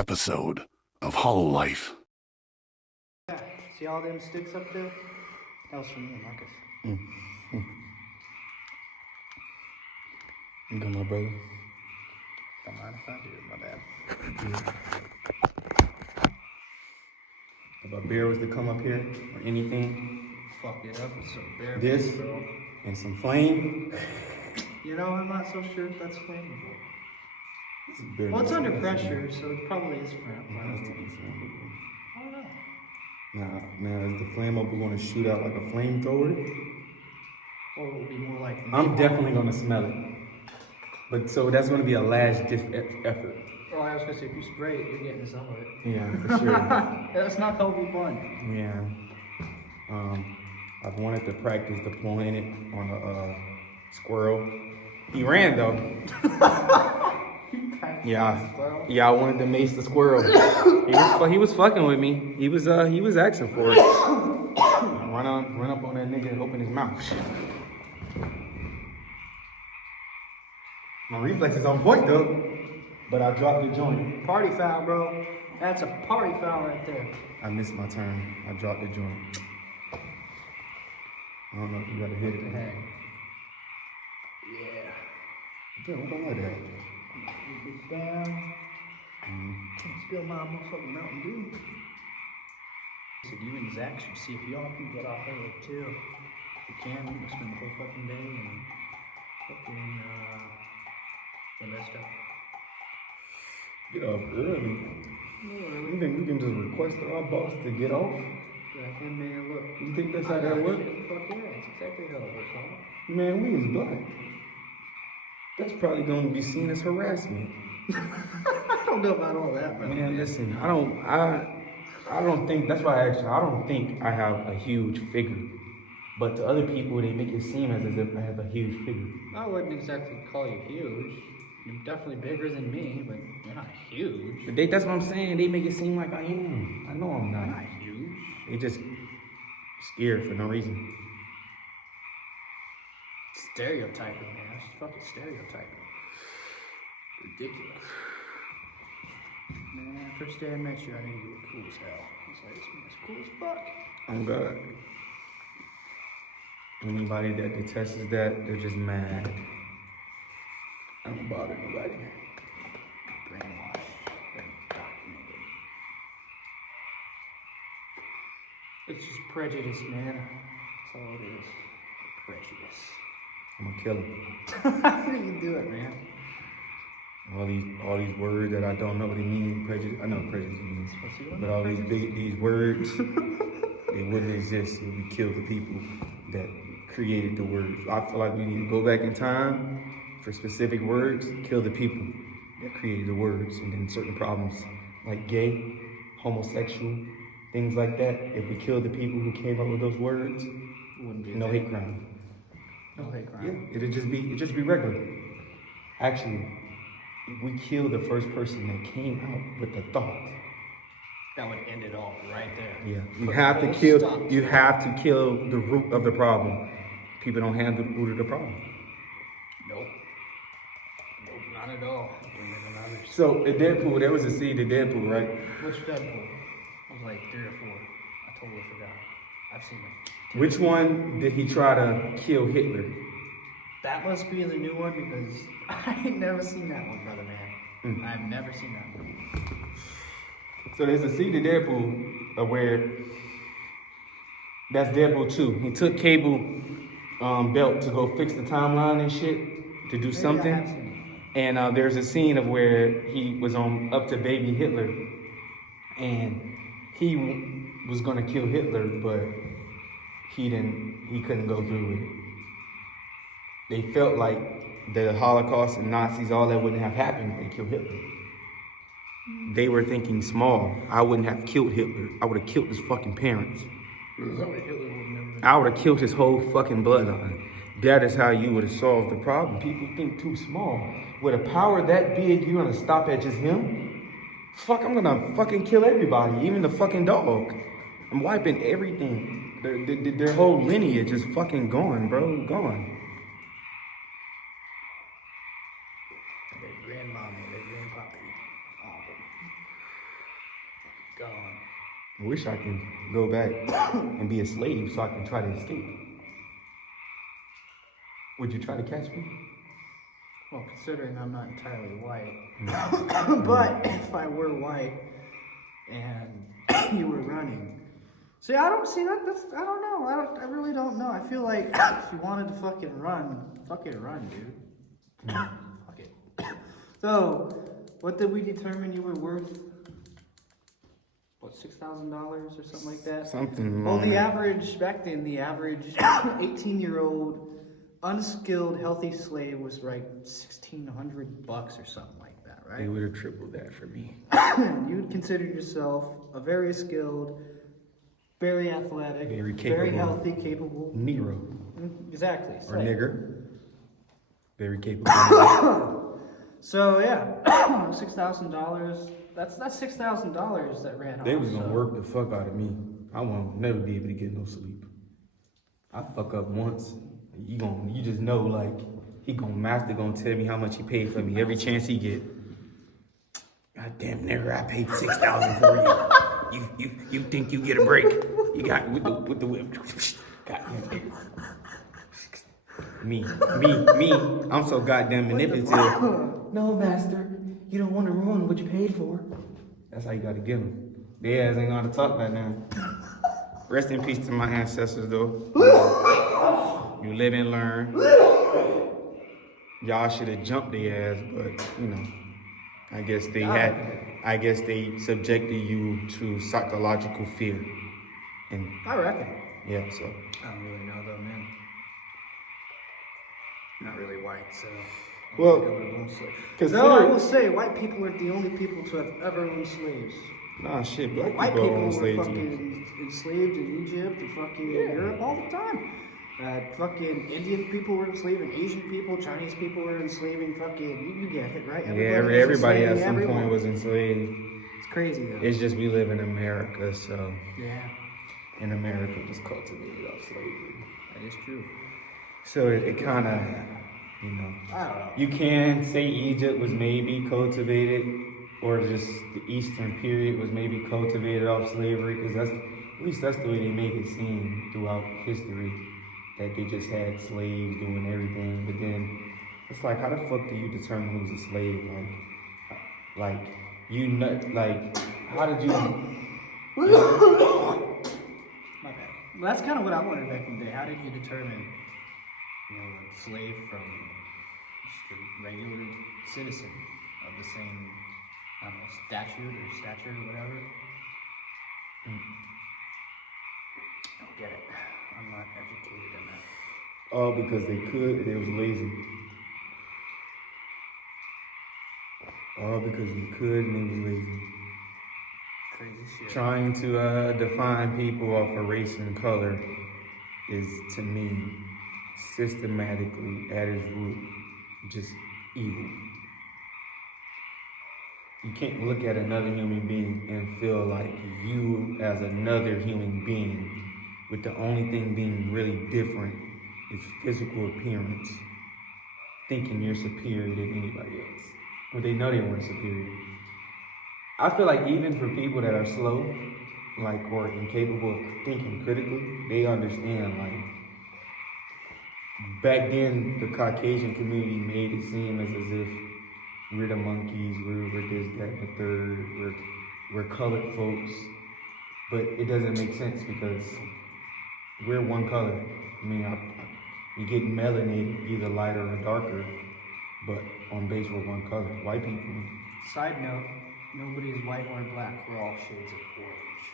episode of HollowLyfe. Yeah, see all them sticks up there? That was from me and Marcus. You got my brother. Don't mind if I do, my bad. If a bear was to come up here or anything, Fuck it up with some bear this meat, bro. and some flame. You know, I'm not so sure if that's flammable. Bear Well, it's meat. under pressure, so it probably is That's flammable. to be flammable. I don't know. Now, is the flammable going to shoot out like a flamethrower? Or it will be more like... I'm definitely going to smell it. But so that's going to be a last effort. Oh, I was going to say, if you spray it, you're getting some of it. Yeah, for sure. That's not how we fun. Yeah. I've wanted to practice deploying it on a squirrel. He ran though. Yeah, I wanted to mace the squirrel. He was fucking with me. He was asking for it. Run up on that nigga and open his mouth. My reflex is on point though, but I dropped the joint. Party foul, bro. That's a party foul right there. I missed my turn. I dropped the joint. I don't know if you gotta hit it. Hey. Yeah. Yeah, what don't like that? Keep it down. Can't spill my motherfucking Mountain Dew. I said, you and Zach should see if y'all can get off early too. If you can, we're gonna spend the whole fucking day and fucking, messed up. Get off early. You think we can just request our boss to get off? Like, hey man, look. You think that's how that works? Fuck yeah, that's exactly how it works, huh? Man, we is black. That's probably going to be seen as harassment. I don't know about all that, man. Man, listen, I don't think, that's why I asked you, I don't think I have a huge figure. But to other people, they make it seem as if I have a huge figure. I wouldn't exactly call you huge. You're definitely bigger than me, but you're not huge. But that's what I'm saying, they make it seem like I am. I know I'm You're not. not huge. They just scared for no reason. Stereotyping, man. That's fucking stereotyping. Ridiculous. Man, first day I met you, I knew you were cool as hell. I was like, this man's cool as fuck. I'm God. Anybody that detests that, they're just mad. I don't bother nobody. Brainwashed. Very documented. It's just prejudice, man. That's all it is. Prejudice. I'm gonna kill him. How do you do it, man? All these words that I don't know what they mean. Prejudice. I know what prejudice means, but all these words, they wouldn't exist if we killed the people that created the words. I feel like we need to go back in time for specific words, kill the people that created the words, and then certain problems like gay, homosexual, things like that. If we kill the people who came up with those words, no hate crime. No hate crime. Yeah, it'd just be regular. Actually, we kill the first person that came out with the thought. That would end it all right there. Yeah, you have to kill the root of the problem. People don't handle the root of the problem. Nope, not at all. So in Deadpool, there was a scene in Deadpool, right? Which Deadpool? It was like 3 or 4. I totally forgot. I've seen it. Which one did he try to kill Hitler? That must be the new one because I ain't never seen that one, brother man. I've never seen that one. So there's a scene in Deadpool where that's Deadpool 2. He took Cable belt to go fix the timeline and shit to do something. And there's a scene of where he was up to baby Hitler, and he was gonna kill Hitler, but he couldn't go through with it. They felt like the Holocaust and Nazis, all that wouldn't have happened if they killed Hitler. They were thinking small. I wouldn't have killed Hitler. I would have killed his fucking parents. I would have killed his whole fucking bloodline. That is how you would have solved the problem. People think too small. With a power that big, you're gonna stop at just him? Fuck, I'm gonna fucking kill everybody, even the fucking dog. I'm wiping everything. Their whole lineage is fucking gone, bro. Gone. Their grandmommy, their grandpappy. I wish I could go back and be a slave so I can try to escape. Would you try to catch me? Well, considering I'm not entirely white, Mm. but if I were white and you were running, see, I don't see that. That's, I don't know. I really don't know. I feel like if you wanted to fucking run, dude. Fuck it. So, what did we determine you were worth? What, $6,000 or something like that? Something. Well, the average back then, the average 18-year-old unskilled healthy slave was like $1,600 or something like that, right? They would have tripled that for me. You'd consider yourself a very skilled, very athletic, Very capable. very healthy, capable. Negro. Exactly. Or nigger. Very capable. So yeah, $6,000. That's $6,000 that ran off. They was gonna work the fuck out of me. I won't never be able to get no sleep. I fuck up once. You just know, like, he master gonna tell me how much he paid for me every chance he get. God damn nigga, I paid $6,000 for you. You think you get a break? You got with the whip. Goddamn. Me. I'm so goddamn manipulative. No, master, you don't want to ruin what you paid for. That's how you gotta get them. They ass ain't gonna talk right now. Rest in peace to my ancestors, though. You live and learn. Y'all should have jumped their ass, but you know, I guess they subjected you to psychological fear. And I reckon. yeah, so. I don't really know though, man. Not really white, so. Well, no, I will say white people are the only people to have ever owned slaves. Nah, shit, black White people people own were slaves too. fucking enslaved in Egypt and fucking Europe all the time. Fucking Indian people were enslaving Asian people, Chinese people were enslaving fucking, you get it, right? Everybody at some point was enslaved. It's crazy though. It's just we live in America, so. Yeah. And America was cultivated off slavery. That is true. So it kind of, you know. I don't know. You can say Egypt was maybe cultivated, or just the Eastern period was maybe cultivated off slavery, because at least that's the way they make it seem throughout history, that they just had slaves doing everything. But then it's like, how the fuck do you determine who's a slave? How did you? My bad. Well, that's kind of what I wondered back in the day. How did you determine, a slave from just a regular citizen of the same, I don't know, stature or whatever? I don't get it. I'm not educated in that. All because they could, they was lazy. All because they could and they was lazy. Crazy shit. Trying to define people off of race and color is, to me, systematically at its root just evil. You can't look at another human being and feel like you as another human being, with the only thing being really different is physical appearance, thinking you're superior than anybody else. But they know they weren't superior. I feel like even for people that are slow, or incapable of thinking critically, they understand, back then the Caucasian community made it seem as if we're the monkeys, we're this, that, and the third, we're colored folks, but it doesn't make sense because we're one color. I mean, we get melanated, either lighter or darker, but on base we're one color. White people. Side note, nobody is white or black. We're all shades of orange.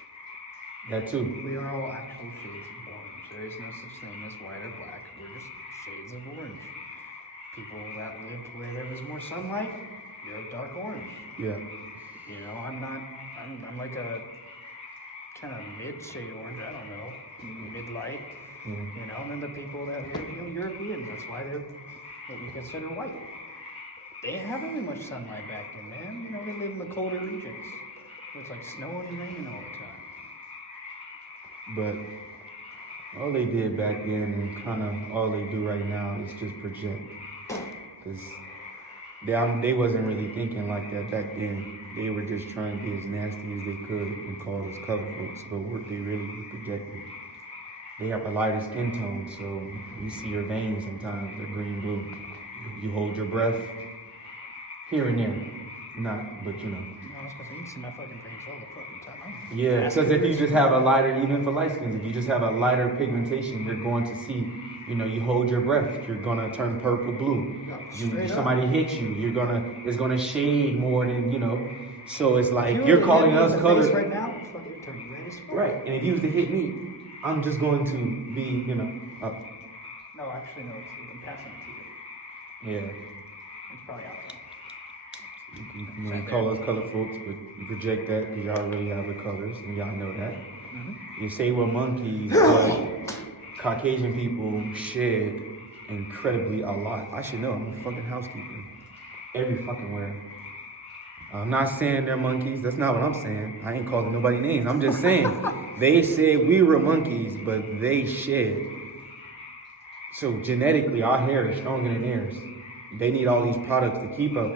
That too. We are all actual shades of orange. There is no such thing as white or black. We're just shades of orange. People that lived where there was more sunlight, you're a dark orange. Yeah. I'm like a kind of mid-shade orange, I don't know, mid-light. Mm-hmm. And then the people that were, Europeans, that's why they're what we consider white. They didn't have really much sunlight back then, man. They live in the colder regions. It's like snowing and raining all the time. But all they did back then, and kind of all they do right now, is just project. Because they wasn't really thinking like that back then. they were just trying to be as nasty as they could and call us color folks, but what they really projected. They have a lighter skin tone, so you see your veins sometimes, they're green, blue. You hold your breath here and there. Not, but you know. No, it's because you can see my fucking face all the fucking time. Yeah, because if you just have a lighter, even for light skins, if you just have a lighter pigmentation, you're going to see, you know, you hold your breath, you're gonna turn purple, blue. Somebody hits you, it's gonna shade more than, you know. So it's like, you're calling us colors. Right now, it's fucking turning red as fuck. Right, and if you was to hit me, I'm just going to be, you know, up. No, actually, no, I'm passing it to you. Yeah. It's probably out there. You know, call us color folks, but you project that because y'all really have the colors, and y'all know that. You say we're monkeys, but Caucasian people shed incredibly a lot. I should know, I'm a fucking housekeeper. Every fucking where. I'm not saying they're monkeys, that's not what I'm saying. I ain't calling nobody names, I'm just saying. They said we were monkeys, but they shed. So genetically, our hair is stronger than theirs. They need all these products to keep up.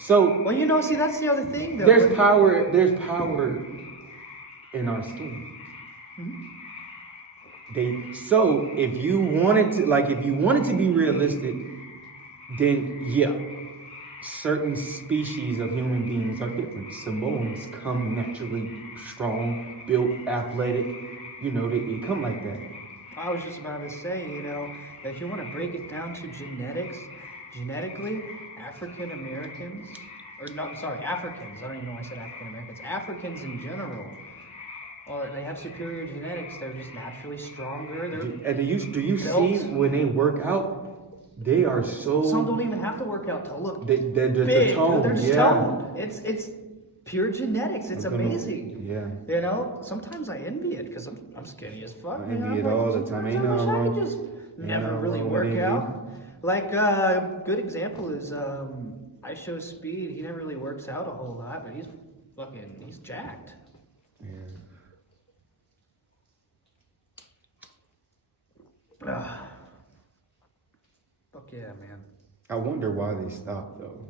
So, well, you know, see, that's the other thing, though. There's power in our skin. So if you wanted to be realistic, then yeah, certain species of human beings are different. Samoans come naturally strong, built, athletic. You know, they come like that. I was just about to say, you know, that if you want to break it down to genetically, African Americans, Africans, I don't even know why I said African Americans, Africans in general, or they have superior genetics, they're just naturally stronger. And do you see when they work out, they are so... Some don't even have to work out to look big. The tone, they're just toned. It's pure genetics. It's amazing. Yeah. You know, sometimes I envy it because I'm skinny as fuck. I envy it all the time. Ain't nothing wrong. I could just never really work out. Like a good example is I show Speed. He never really works out a whole lot, but he's jacked. Yeah. Fuck yeah, man. I wonder why they stopped though,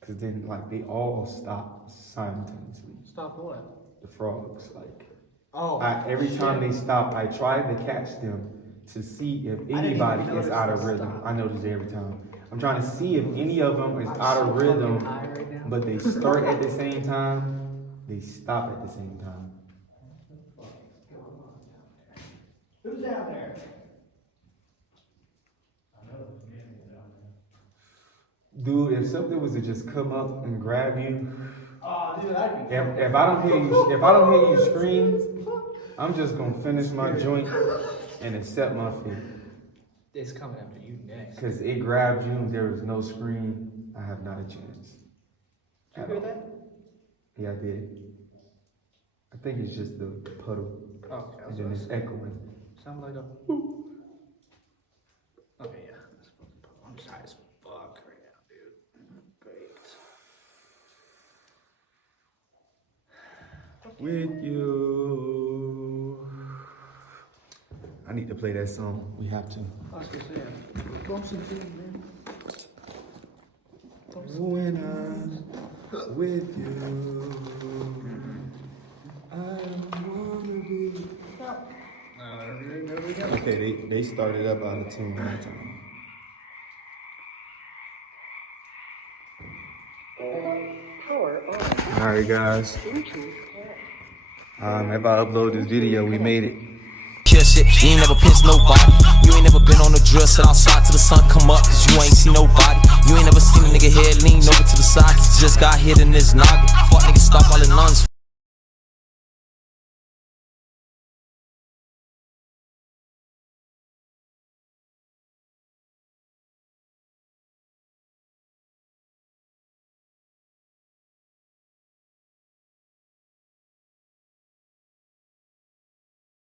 because then like they all stopped simultaneously. Stop what? The frogs, like. Oh. Every time they stop, I try to catch them to see if anybody is out of rhythm. I notice it every time. I'm trying to see if any of them is out of rhythm, but they start at the same time, they stop at the same time. Who's down there? Dude, if something was to just come up and grab you, oh, dude, I'd be if I don't hear you scream, I'm just gonna finish my joint and accept my fate. It's coming after you next. Because it grabbed you and there was no scream, I have not a chance. Did you hear that? Yeah, I did. I think it's just the puddle. Okay. And then it's echoing. Sounds like a. Okay, yeah. I'm tired as fuck right now, dude. Great. With you. I need to play that song. We have to. I was gonna say, bump some tunes, man. When I'm with you, I wanna be. Okay, they started up out of tune one time. Alright guys. If I upload this video, we made it. Kill shit, you ain't never pinched nobody. You ain't never been on the drill, sit outside till the sun come up, cause you ain't seen nobody. You ain't never seen a nigga head lean over to the side, cause he just got hit in his noggin. Fuck niggas, stop all the nuns.